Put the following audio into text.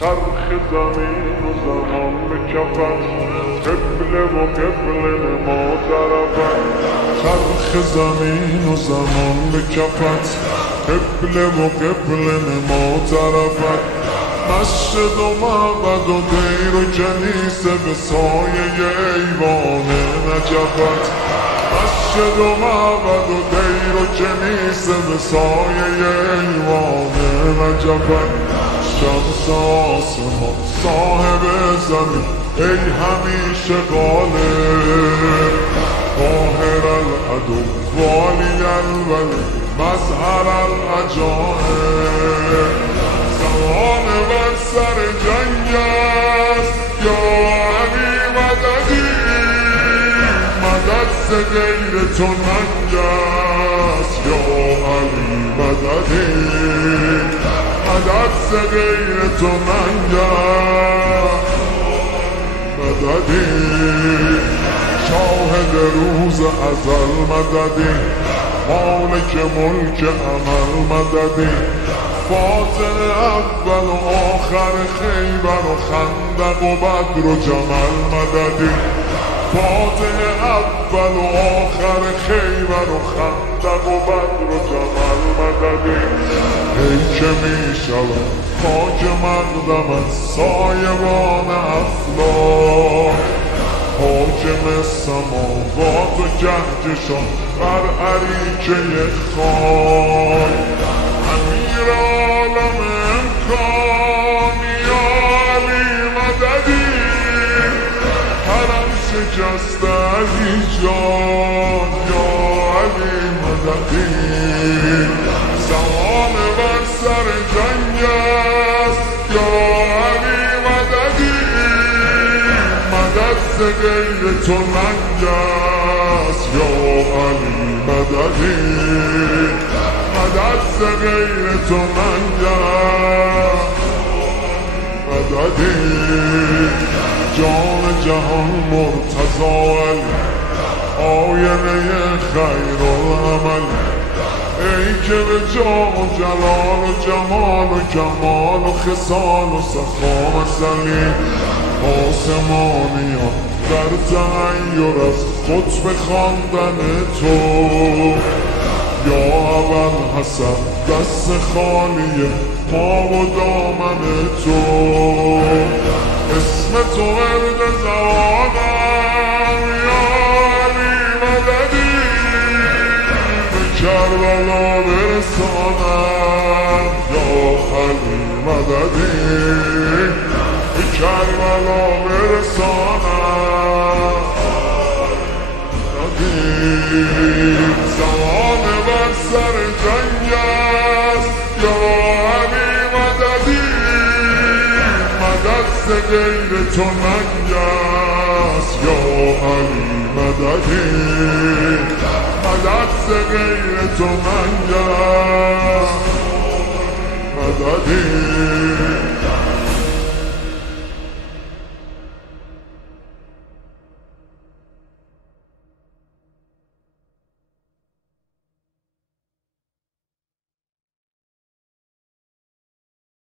چرخ زمین و زمان به کفت، قبله و قبله ما طرفت. چرخ زمین و زمان به کفت، قبله و قبله ما طرفت. مسجد و معبد و دیر و کنیسه به سایه ایوان نجفت. مسجد و معبد و دیر و کنیسه به سایه ایوان نجفت. شمس آسمان صاحب زمین ای همیشه غالب، قاهر العدو والی الولی مظهر العجائب. زمان بر سر جنگ است یا علی مددی، مدد ز غیر تو ننگ است یا علی مددی، مدد ز غیر تو ننگ است مددی. شاهد روز ازل مددی، مالک ملک عمل مددی. فاتح اول و آخر خیبر و خندق و بدر و جمل مددی. فاتح اول و آخر خیبر و خندق و بدر و جمل مددی. ای که می شود خاک مقدمت سایبان افلاک، حاکم سماوات و کهکشان بر اریکه خاک. امیر عالم امکان یا علی مددی، حرم شکست علی جان یا علی مددی. زمان بر سر جنگ است یا علی مددی، مدد ز غیر تو ننگ است یا علی مددی، مدد ز غیر تو ننگ است مددی. جان جهان مرتضی علی، آینه خیر العمل، ای که به جاه و جلال و جمال و کمال و خصال و سخا مثلی. آسمانیان در تحیر از خطب خواندن تو، یا اول حسن دست خالی ما و دامن تو. اسم تو ورد زبانم یا علی مددی، به کربلا برسانم یا علی مددی، به کربلا برسانم زمان بر سر جنگ است یا علی مددی، مدد ز غیر تو ننگ است یا علی مددی، مدد ز غیر تو ننگ است مددی.